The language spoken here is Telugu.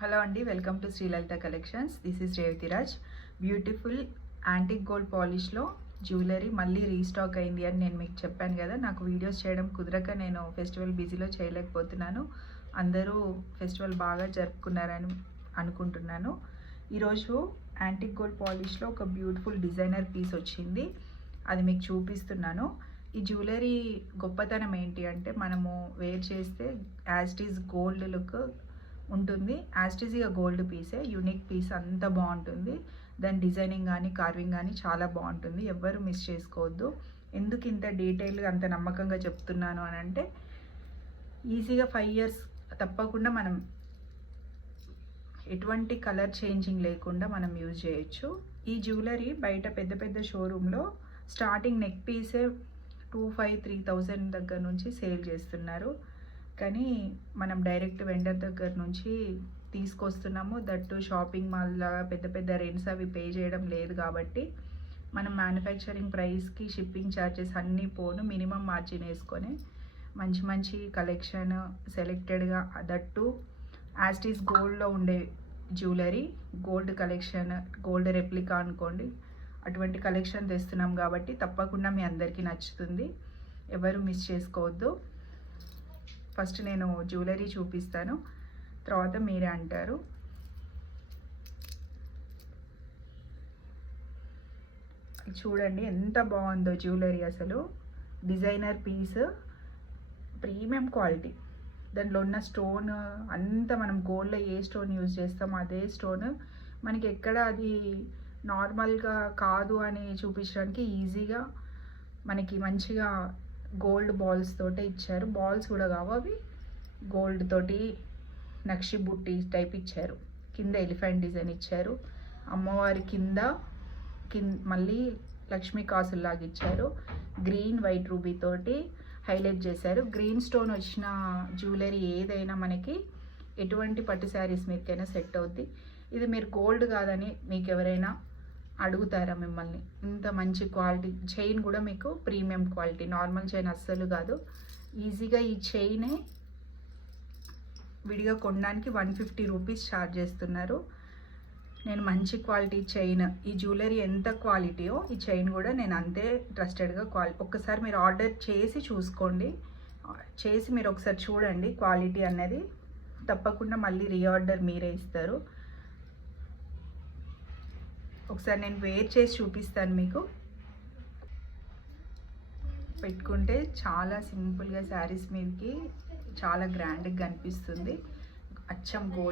హలో అండి, welcome to Srilalitha collections. This is Revathiraj. Beautiful antique gold పాలిష్లో జ్యువెలరీ మళ్ళీ రీస్టాక్ అయింది అని నేను మీకు చెప్పాను కదా. నాకు వీడియోస్ చేయడం కుదరక నేను ఫెస్టివల్ బిజీలో చేయలేకపోతున్నాను. అందరూ ఫెస్టివల్ బాగా జరుపుకున్నారని అనుకుంటున్నాను. ఈరోజు యాంటిక్ గోల్డ్ పాలిష్లో ఒక బ్యూటిఫుల్ డిజైనర్ పీస్ వచ్చింది, అది మీకు చూపిస్తున్నాను. ఈ జ్యువెలరీ గొప్పతనం ఏంటి అంటే, మనము వేర్ చేస్తే as it is gold look ఉంటుంది. యాస్టిజీగా గోల్డ్ పీసే, యూనిక్ పీస్, అంత బాగుంటుంది. దాని డిజైనింగ్ కానీ కార్వింగ్ కానీ చాలా బాగుంటుంది. ఎవ్వరు మిస్ చేసుకోవద్దు. ఎందుకు ఇంత డీటెయిల్గా అంత నమ్మకంగా చెప్తున్నాను అని అంటే, ఈజీగా 5 years తప్పకుండా మనం ఎటువంటి కలర్ చేంజింగ్ లేకుండా మనం యూజ్ చేయొచ్చు. ఈ జ్యువెలరీ బయట పెద్ద పెద్ద షోరూంలో స్టార్టింగ్ నెక్ పీసే 2,500-3,000 దగ్గర నుంచి సేల్ చేస్తున్నారు. కానీ మనం డైరెక్ట్ వెండర్ దగ్గర నుంచి తీసుకొస్తున్నాము. దట్టు షాపింగ్ మాల్ లాగా పెద్ద పెద్ద రెంట్స్ అవి పే చేయడం లేదు కాబట్టి, మనం మ్యానుఫ్యాక్చరింగ్ ప్రైస్కి షిప్పింగ్ ఛార్జెస్ అన్నీ పోను మినిమం మార్జిన్ వేసుకొని మంచి మంచి కలెక్షన్ సెలెక్టెడ్గా, దట్టు యాస్టీస్ గోల్డ్లో ఉండే jewellery, gold collection, gold replica అనుకోండి, అటువంటి కలెక్షన్ తెస్తున్నాం కాబట్టి తప్పకుండా మీ అందరికీ నచ్చుతుంది. ఎవరు మిస్ చేసుకోవద్దు. ఫస్ట్ నేను జ్యువెలరీ చూపిస్తాను, తర్వాత మీరే అంటారు. చూడండి ఎంత బాగుందో జ్యువెలరీ. అసలు డిజైనర్ పీస్, ప్రీమియం క్వాలిటీ. దాంట్లో ఉన్న స్టోన్ అంతా మనం గోల్డ్లో ఏ స్టోన్ యూజ్ చేస్తామో అదే స్టోన్. మనకి ఎక్కడ అది నార్మల్గా కాదు అని చూపించడానికి ఈజీగా మనకి మంచిగా గోల్డ్ బాల్స్ తోటే ఇచ్చారు. బాల్స్ కూడా కావు, అవి గోల్డ్ తోటి నక్షి బుట్టి టైప్ ఇచ్చారు. కింద ఎలిఫెంట్ డిజైన్ ఇచ్చారు. అమ్మవారి కింద మళ్ళీ లక్ష్మీ కాసుల్లాగా ఇచ్చారు. గ్రీన్ వైట్ రూబీ తోటి హైలైట్ చేశారు. గ్రీన్ స్టోన్ వచ్చిన జ్యువెలరీ ఏదైనా మనకి ఎటువంటి పట్టు శారీస్ మీదకైనా సెట్ అవుద్ది. ఇది మీరు గోల్డ్ కాదని మీకు ఎవరైనా అడుగుతారా మిమ్మల్ని? ఇంత మంచి క్వాలిటీ చైన్ కూడా మీకు ప్రీమియం క్వాలిటీ, నార్మల్ చైన్ అస్సలు కాదు. ఈజీగా ఈ చైనే విడిగా కొనడానికి 150 రూపీస్ ఛార్జ్ చేస్తున్నారు. నేను మంచి క్వాలిటీ చైన్, ఈ జ్యువెలరీ ఎంత క్వాలిటీయో ఈ చైన్ కూడా నేను అంతే ట్రస్టెడ్గా ఒక్కసారి మీరు ఆర్డర్ చేసి చూసుకోండి. చేసి మీరు ఒకసారి చూడండి క్వాలిటీ అన్నది. తప్పకుండా మళ్ళీ రీఆర్డర్ మీరే ఇస్తారు. ఒకసారి నేను వేర్ చేసి చూపిస్తాను మీకు. పెట్టుకుంటే చాలా సింపుల్గా శారీస్ మీదకి చాలా గ్రాండ్గా కనిపిస్తుంది. అచ్చం గోల్డ్